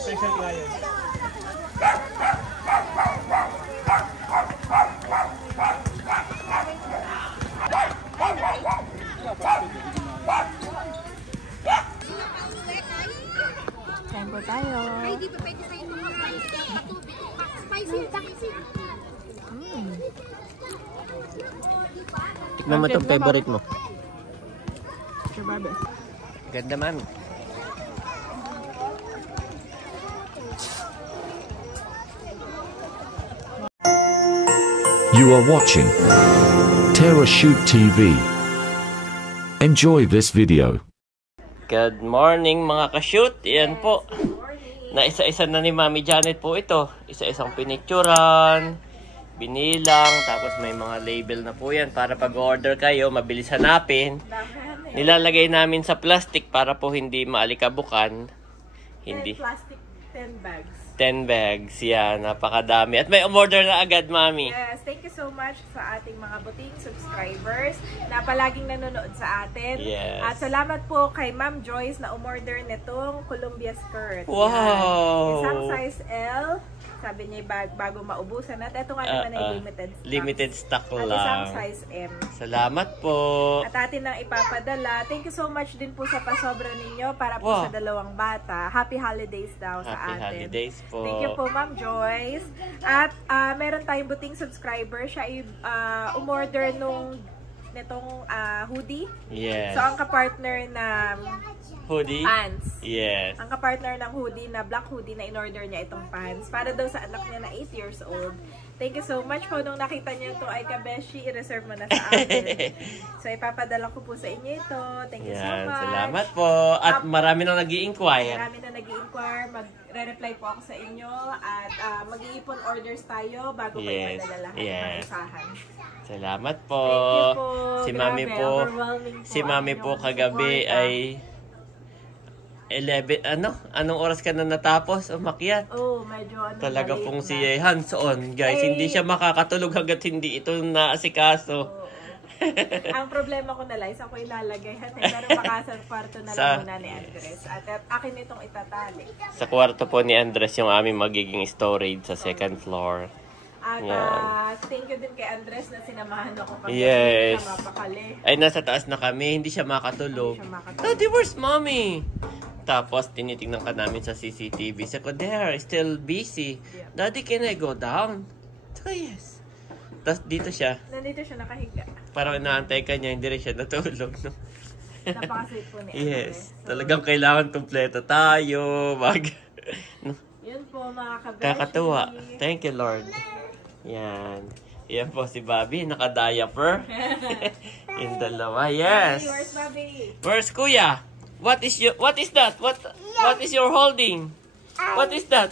Special client. Kain po tayo. Tikman mo itong favorite mo. Shababe. Ganda, mami. You are watching Terra Shoot TV. Enjoy this video. Good morning mga ka-shoot. Yan po. Na isa-isa na ni Mami Janet po ito. Isa-isang pinicturan, binilang, tapos may mga label na po yan para pag-order kayo, mabilis hanapin. Nilalagay namin sa plastic para po hindi maalikabukan. Hindi. Plastic 10 bags. 10 bags. Yan, napakadami. At may umorder na agad, Mami. Yes, thank you so much sa ating mga buting subscribers na palaging nanonood sa atin. Yes. At salamat po kay Ma'am Joyce na umorder nitong Columbia skirt. Wow! Yan. Isang size L. Sabi niya bago maubusan. At ito nga naman ay limited stock at lang. isang size M. Salamat po. At atin nang ipapadala. Thank you so much din po sa pasobra ninyo para po sa dalawang bata. Happy holidays daw sa atin. Happy holidays po. Thank you po, Ma'am Joyce. At meron tayong buting subscriber. Siya ay umorder nitong hoodie. Yes. So, ang kapartner na Hoodie? pants. Yes. Ang kapartner ng hoodie na black hoodie na in-order niya itong pants. Para daw sa anak niya na 8 years old. Thank you so much po. Nung nakita niya ito ay kabeshi, i-reserve mo na sa akin. So, ipapadala ko po sa inyo ito. Thank you so much. Salamat po. At marami nang nag-i-inquire. Marami na nag-i-inquire. Magre-reply po ako sa inyo. At mag-iipon orders tayo bago ko ipadala lahat ng usahan. Salamat po. Thank you po. Si Mami Grabe, po. overwhelming po Si Mami po kagabi ay 11, anong oras ka na natapos umakyat? Oh, medyo Talaga late pong na. si hands-on, guys. Hindi siya makakatulog hanggat hindi ito naasikaso. Ang problema ko na lang, isang ko ilalagay. Pero baka sa kwarto na lang muna ni Andres. At akin itong itatali. Sa kwarto po ni Andres yung aming magiging storage sa second floor. At thank you din kay Andres na sinamahan ako kasi Yes. mapakali. Ay, nasa taas na kami. Hindi siya makatulog. Daddy, where's mommy? Tapos, tinitingnan ka namin sa CCTV. Sabi ko, there, still busy. Daddy, can I go down? Sabi ko, yes. Tapos, dito siya. Nandito siya nakahiga. Parang inaantay ka niya, hindi rin siya natulog. No? Napaka-sweet po ni Andres. Yes. Talagang kailangan kumpleto tayo. No? Yun po, mga kabeshi. Kakatuwa. Thank you, Lord. Yan. Yan po si Bobby, naka-diaper. Yung dalawa, yes. Hey, where's Bobby? Where's Kuya? What is that? What is your holding? What is that?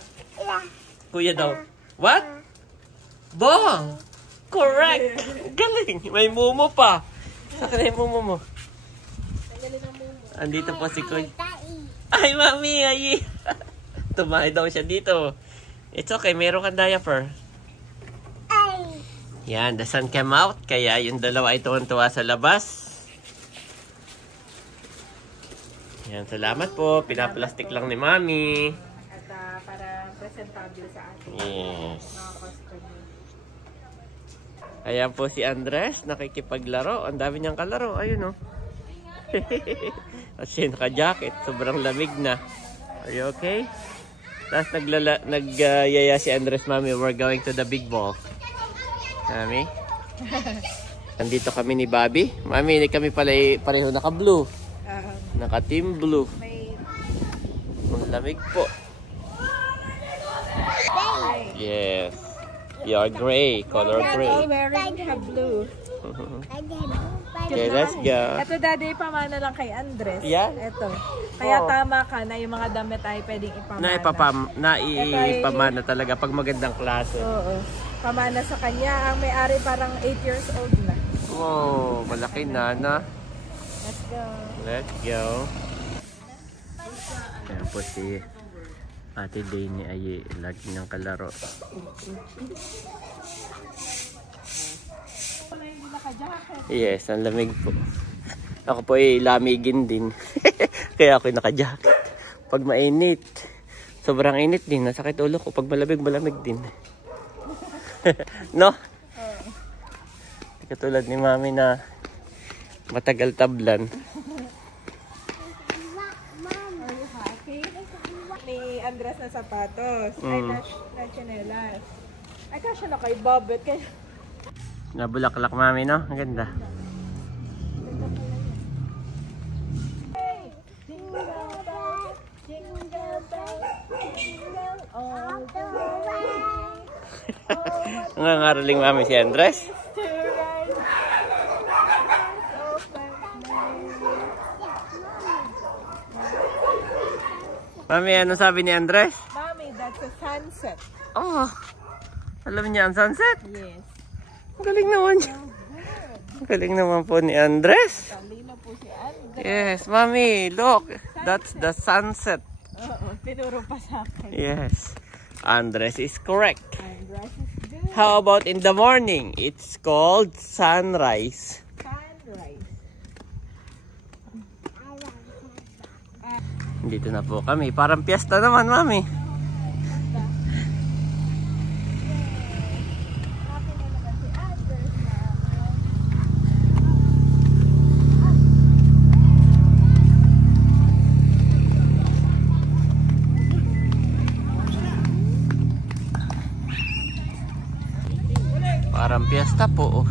Kuya daw. What? Ball. Correct. Galing. May mumo pa. Saan na yung mumo mo? Andito po si Kuya. Ay, mami. Ay. Tumahay daw siya dito. It's okay. Meron kang diaper. Yan. The sun came out. Kaya yung dalawa ay tuwan-tuwa sa labas. Yan, salamat po. Pinaplastic lang ni Mami. At para presentable sa atin. Yes. Mga customer. Ayan po si Andres, nakikipaglaro. Ang dami niyang kalaro. Ayun, oh. At siya naka-jacket. Sobrang lamig na. Are you okay? Tapos nagyaya si Andres, Mami, we're going to the big ball. Mami? Andito kami ni Bobby. Mami, hindi kami pala pareho naka-blue. Naka-team blue. Ang lamig po. Yes. You are gray. Color gray. All wearing blue. Okay, let's go. Ito, Daddy, pamana lang kay Andres. Yan? Ito. Kaya tama ka na yung mga damit ay pwedeng ipamana. Naipamana talaga pag magandang klase. Oo. Pamana sa kanya. Ang may-ari parang 8 years old na. Wow, malaki na. Let's go. Let's go. Ayan po si Ate Dane ay lagi ng kalaro. Yes, ang lamig po. Ako po ay lamigin din. Kaya ako naka-jacket. Pag mainit, sobrang init din. Nasakit ulo ko. Pag malamig din. No? Katulad ni Mami na matagal tablan. Ni Andres na sapatos. Ay, na tsinelas. Ay, kasya na kay Bobet. Nabulaklak Mami, no? Ang ganda. Ngangaraling Mami si Andres. Mami, ano sabi ni Andres? Mami, that's a sunset. Oh, alam niya ang sunset? Yes. Ang galing naman niya. Ang galing naman po ni Andres. Talino po si Andres. Yes, Mami, look. That's the sunset. Oo, tinuro pa sa akin. Yes, Andres is correct. Andres is good. How about in the morning? It's called sunrise. Sunrise. Dito na po kami. Parang piyesta naman, Mami. Parang piyesta po.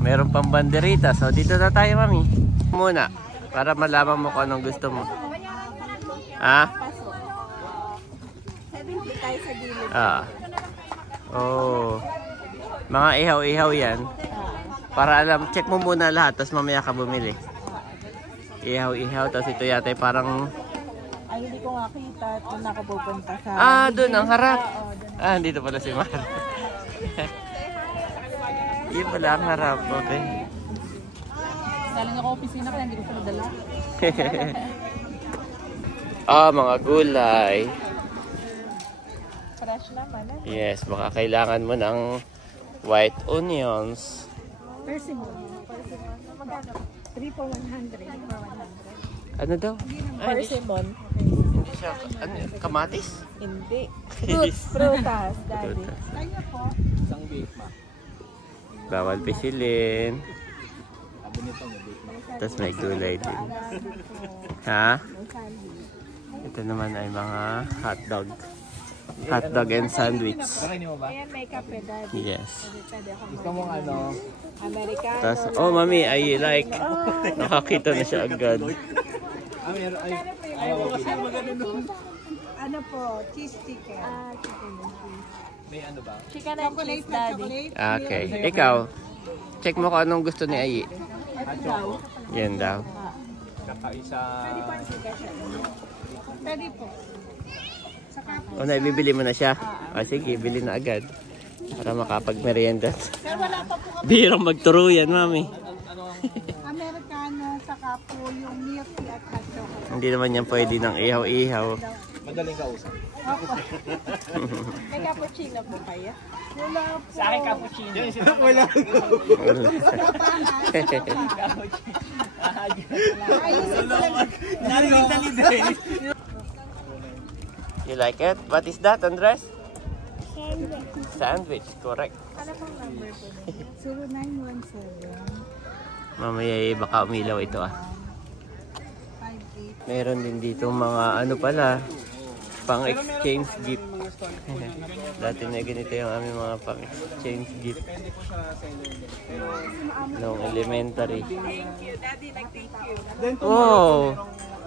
Meron pang banderita. So dito na tayo, Mami. Muna. Para malaman mo kung anong gusto mo. Ha? 70 tayo sa gilid. Ah. Oh. Mga ihaw-ihaw yan. Para alam, check mo muna lahat. Tapos mamaya ka bumili. Ihaw-ihaw. Tapos ito yata ay parang... Ay, hindi ko nga kita at doon ako pupunta sa... Ah, doon ang harap. Ah, dito pala si Mar. Yun pala ang harap. Okay. Galing ako opisina kaya hindi ko siya nadala. Ah, mga gulay. Fresh naman. Yes, baka kailangan mo ng white onions. Persimmon. Magkano? 3 for 100. Ano daw? Persimmon. Hindi siya, ano, kamatis? Hindi. Fruits. Prutas, daddy. Prutas. Kaya po. Isang beef ma. Bawal pisilin. Tapos may gulay din. Ha? Ito naman ay mga hotdog. Hotdog and sandwich. Kakainin mo ba? Ayan, may kape, daddy. Yes. Pwede ako Gusto mong ano? Americano. Tapos, oh mami, I like. Nakakita na siya agad. Meron ay. Ano po? Cheese chicken. Ah, chicken and cheese. May ano ba? Chicken and cheese, daddy. Okay. Ikaw, check mo kung anong gusto ni Ayi. Daw. Yan daw. Kakaisa. Pwede po. O, naibibili mo na siya? O, sige, bili na agad. Para makapag-merienda. Sir, wala pa po kami. Birang magturo yan, mami. Americano, saka po yung milk tea at hot chocolate. Hindi naman yan pwede ng ihaw-ihaw. Madaling kausap. May cappuccino po kaya? Wala po. Sa akin cappuccino. Wala. You like it? What is that, Andres? Sandwich. Sandwich, correct. Ano pong number po niya? 0917 Mamaya baka umilaw ito ah. 58. Meron din dito mga ano pala, pang exchange gift. Dati na ganito yung aming mga pang exchange gift. Noong elementary. Thank you, daddy. Nag-thank you. Wow!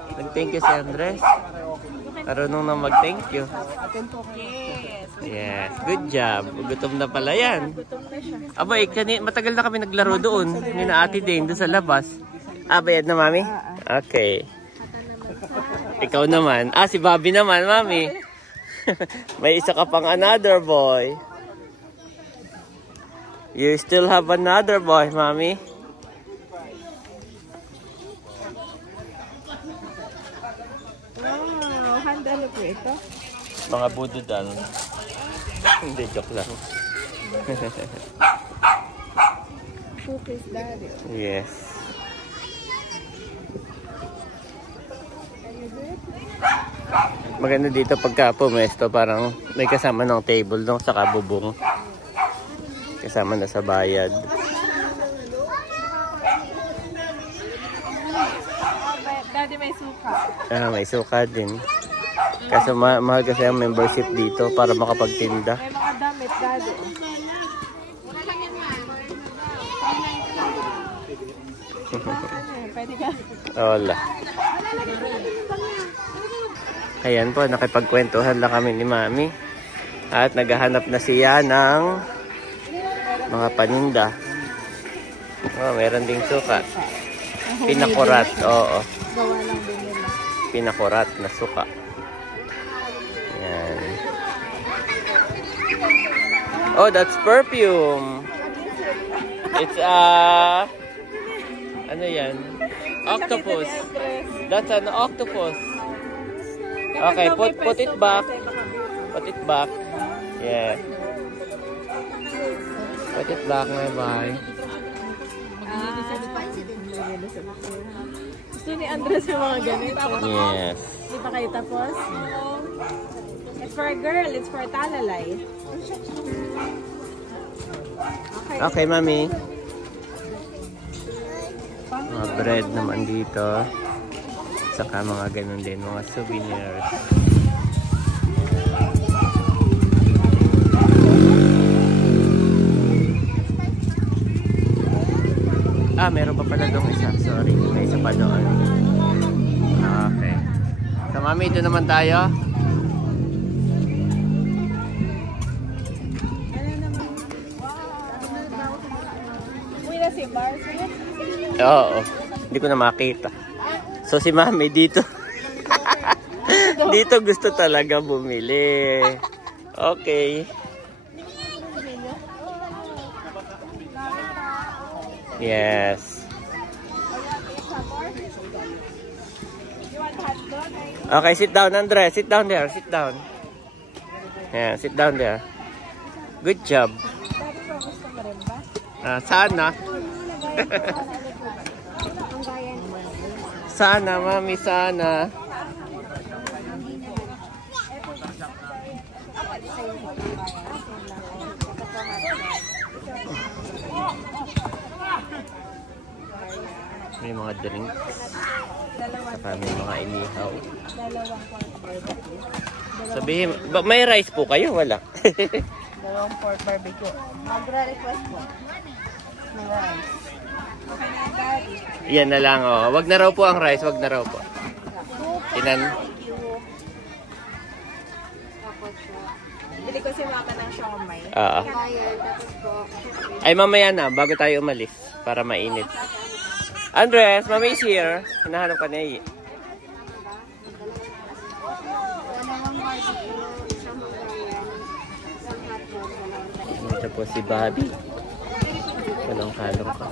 Nag-thank you si Andres. Marunong na mag-thank you. Yes. Yes, good job. Gutom na pala yan. Gutom na siya. Abay, matagal na kami naglaro doon. Ni na Ate Ding, doon sa labas. Ah, bayad na, Mami? Okay. Ikaw naman. Ah, si Bobby naman, Mami. May isa ka pang another boy. You still have another boy, Mami. Wow, handalo po ito. Mga bududal. Hindi, joke lang. Cookies, daddy. Yes. Maganda dito pagka pumesto, parang may kasama ng table no, saka bubong. Kasama na sa bayad. Daddy, may suka. May suka din. Kaso mahal kasi ang membership dito para makapagtinda. May mga damit, Daddy. Pwede ka. Wala. Ayan po, nakipagkwentuhan lang kami ni Mami. At naghahanap na siya ng mga paninda. Oh, meron ding suka. Pinakurat, oo. Gawa lang din nila. Pinakurat na suka. Ayan. Oh, that's perfume. It's ano yan? Octopus. That's an octopus. Okay, put it back. Put it back. Yeah. Put it back, my boy. Gusto ni Andres yung mga ganito. Yes. Di pa kayo tapos? It's for a girl. It's for talalay. Okay, Mami. Mga bread naman dito. Saka mga ganun din, mga souvenirs. Meron pa pala doon isa. Sorry, may isa pa doon. Okay. So, Mami, ito naman tayo. Uwi na si Mars. Oo. Hindi ko na makita. So, si Mami dito. Dito gusto talaga bumili. Okay. Yes. Okay, sit down, Andres. Sit down there. Sit down. Yeah, sit down there. Good job. Sana. Sana, Mami, sana. May mga drinks. Saka may mga inihaw. Sabihin, may rice po kayo? Wala. Dalawang pork barbecue. Magra-request po. May rice. Yan na lang, oh. Wag na raw po ang rice, wag na raw po. Tinan. Bili ko si mama ng siomay. Ay, mamaya na, bago tayo umalis. Para mainit. Andres, Mami is here. Hinahanap ka na eh. Ito po si Bobby. Kalong-kalong ka.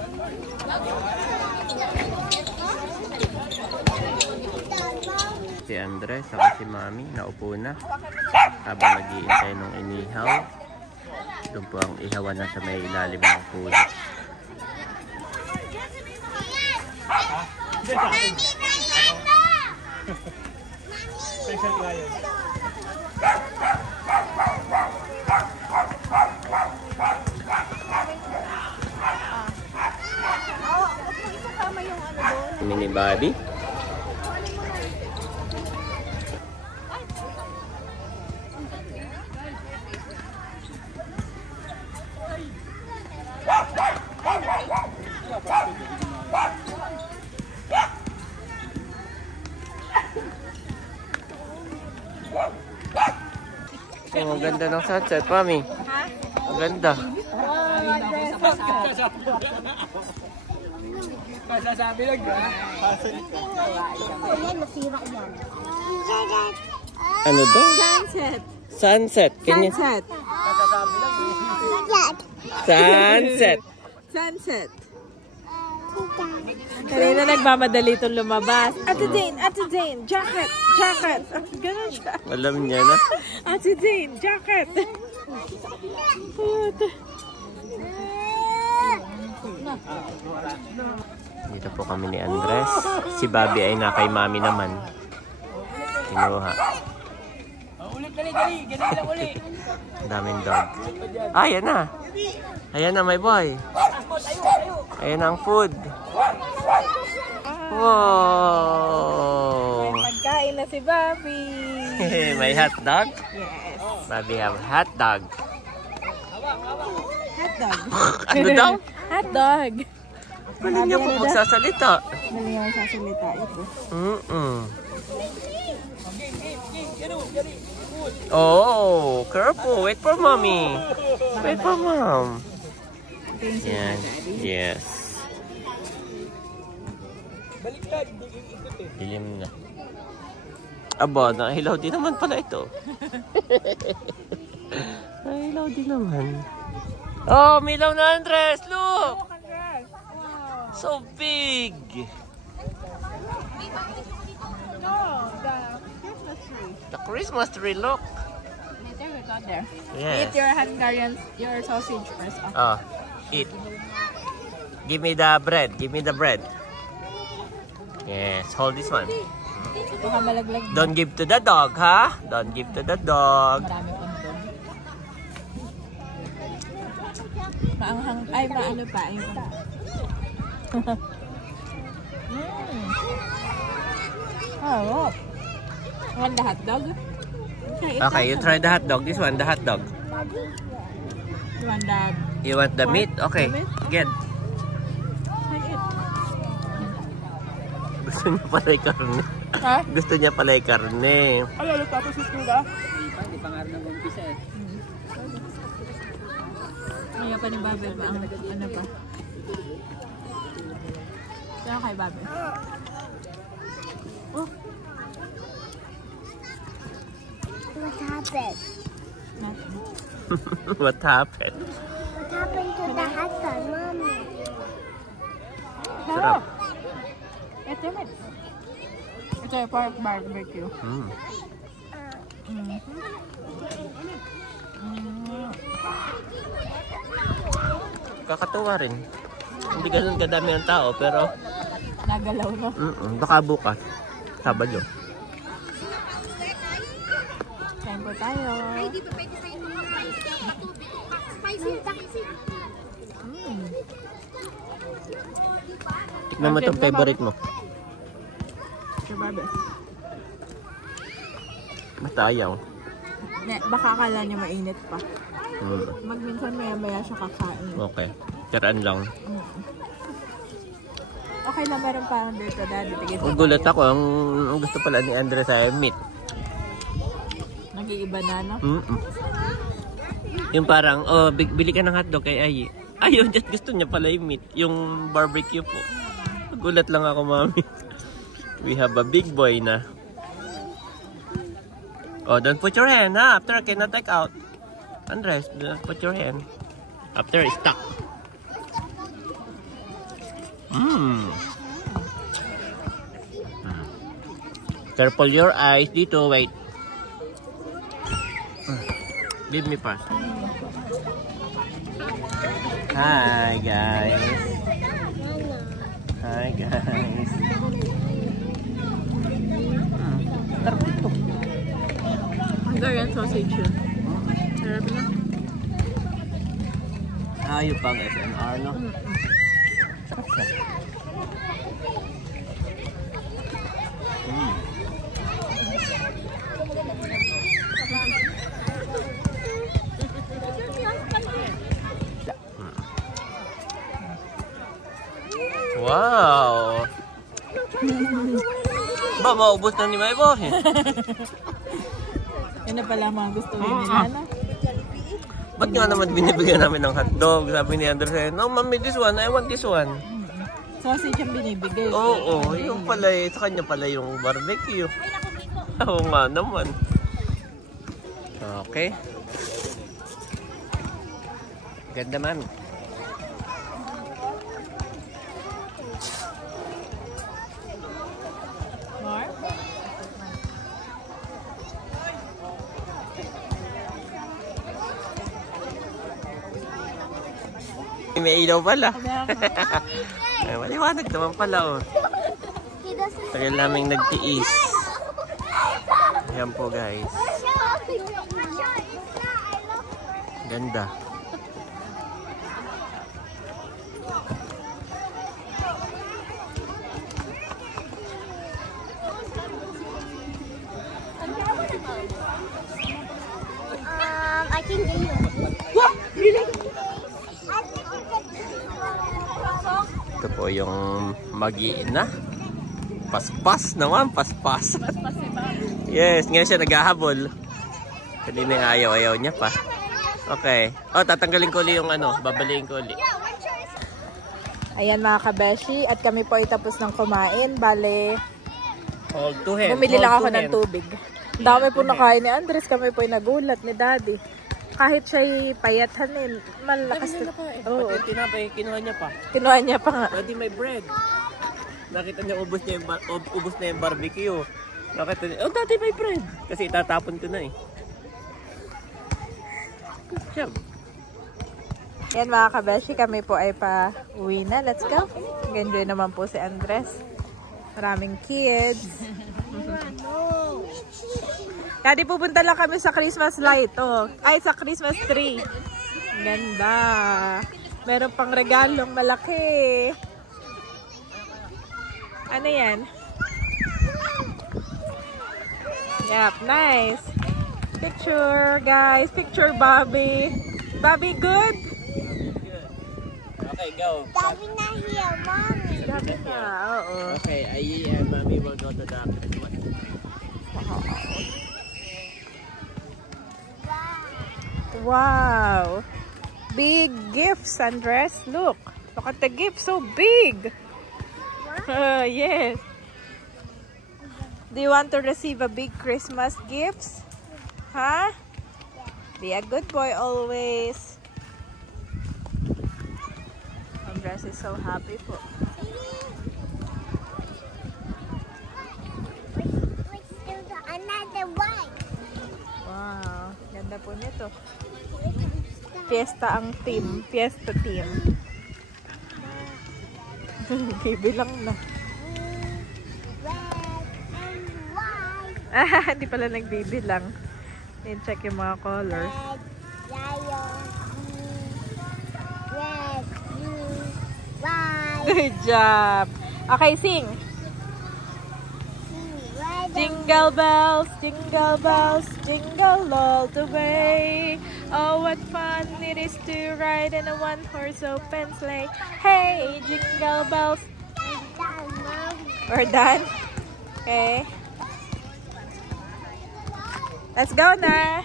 Si Andres, saka si Mami, naupo na. Habang nag-iintay ng inihaw. Doon po ang ihawan na sa may ilalim ng puno. Special client. Mini Bobby. Oh, ang ganda ng sunset, Mami. Ha? Ang ganda. Masasabi lang yun. Ano daw? Sunset. Sunset. Kanya. Sunset. Sunset. Sunset. Kanina nagmamadali itong lumabas. Ate Jane, jacket, jacket. Ganun siya. Alam niya na. Ate Jane, jacket. Dito po kami ni Andres. Si Bobby ay na kay Mami naman. Kinuha. Dali, dali. Ganun lang uli. Ang daming dog. Ayan na. Ayan na, my boy. Ayan ang food. Wow! Pagkain na si Bobby. May hot dog? Yes. Bobby have hot dog. Hot dog. Ano daw? Hot dog. Galing niya po magsasalita. Galing niya magsasalita ito. Oh, careful. Wait for mommy. Wait for mom. Yan. Yes. Baliktad. Ikot eh. Dilim na. Aba, nahilaw din naman pala ito. Nahilaw din naman. Oh, milaw na Andres! Look! So big! No, the Christmas tree. The Christmas tree, look! Later we got there. Yes. Eat your Hungarian, your sausage first. Oh, eat. Give me the bread. Give me the bread. Yes, hold this one. Baka malaglag. Don't give to the dog, ha? Don't give to the dog. Marami pang dog. Maanghang, ay maano pa. Ayun pa. Oh, want the hot dog? Okay, you try the hot dog. This one, the hot dog. You want the... You want the meat? Okay, get. Take it. Gusto niya pala yung karne. Ha? Gusto niya pala yung karne. Ay, ano tapos si Skuda? Hindi pa nga rin nag-umpisa eh. Kaya pa ni Babe ba ang ano pa? Kaya kay Babe. Oh. What happened? Nothing. What happened? What happened to the hot dog, Mommy? Sarap. Ito yun. Ito yung pork barbecue. Mm. Kakatuwa rin. Hindi ganun kadami ang tao, pero Nagalaw no? baka bukas. Sabado. Kain po tayo. Tikman mo itong favorite mo. Ito Babe. Basta ayaw. Baka akala niya mainit pa. Mm. Magminsan maya-maya siya kakain. Okay. Tiraan lang. Okay lang, meron pa dito, Daddy. Tigil Ang gulat ako, ang gusto pala ni Andres ay meat. Nag-iiba na, no? Yung parang, oh, bili ka ng hotdog kay Ayi. Ayun, just gusto niya pala yung meat. Yung barbecue po. Gulat lang ako, mami. We have a big boy na. Oh, don't put your hand, ha? After I cannot take out. Andres, don't put your hand. After it's stuck. Careful your eyes dito, wait. Give me pass. Hi guys. Hi guys. Sarap ito. Hungarian sausage yun. Sarap na. Ayun pang SNR, no? Sarap siya. Wow! Ba, maubos na ni Maybo. Yan na pala mga gusto nila, no? Ba't nga naman binibigyan namin ng hotdog? Sabi ni Andres, no, mami, this one. I want this one. Sausage ang binibigay. Oo, yung pala, sa kanya pala yung barbecue. Oo nga naman. Okay. Ganda, mami. More? May ilaw pala. Ay, maliwanag naman pala, oh. Tagal naming nagtiis. Ayan po, guys. Ganda. I can do it. Ito po yung mag-iina. Paspas naman, paspas. Yes, ngayon siya naghahabol. Kanina yung ayaw niya pa. Okay. Oh, tatanggalin ko ulit yung ano, babalikin ko ulit. Ayan mga kabeshi, at kami po ay tapos ng kumain. Bale, Hold to him. bumili lang ako ng tubig. Dami po nakain ni Andres, kami po ay nagulat ni Daddy. Kahit siya'y payathanin, malakas na. Oo, tinapay, kinuha niya pa. Kinuha niya pa nga. Pwede may bread. Nakita niya ubos na yung barbecue. Nakita niya, oh dati may bread. Kasi itatapon ko na eh. Siyam. Yan mga kabeshi, kami po ay pa-uwi na. Let's go. Enjoy naman po si Andres. Maraming kids. Daddy, pupunta lang kami sa Christmas light. Oh. Ay, sa Christmas tree. Ganda. Meron pang regalong malaki. Ano yan? Yep, nice. Picture, guys. Picture, Bobby. Bobby, good? Okay, go. Daddy not here, mommy. Sabi na, oo. Okay, mommy will go to the Christmas. Wow. Big gifts, Andres. Look. Look at the gift. So big. Yes. Do you want to receive a big Christmas gifts? Huh? Be a good boy always. Andres is so happy po. Let's do another one. Wow. Ganda po nito. Fiesta ang team. Fiesta team. Bibilang na. Red and white. Hindi pala nagbibilang. I-check yung mga colors. Red, yellow, blue. Red, blue, white. Good job. Okay, sing. Red, Jingle bells, jingle all the way. Oh, what fun it is to ride in a one-horse open sleigh. Hey, jingle bells. and mommy. We're done? Okay. Let's go na.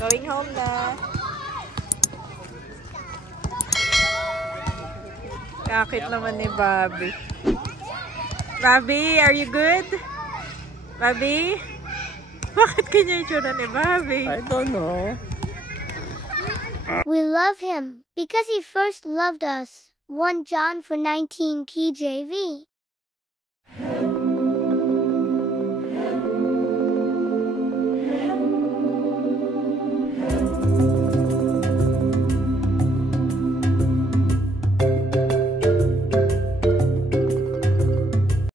Going home na. Kakit naman ni Bobby. Bobby, are you good? Bobby? Bakit kanya yung tsura ni Bobby? I don't know. We love him because he first loved us. 1 John 4:19 KJV.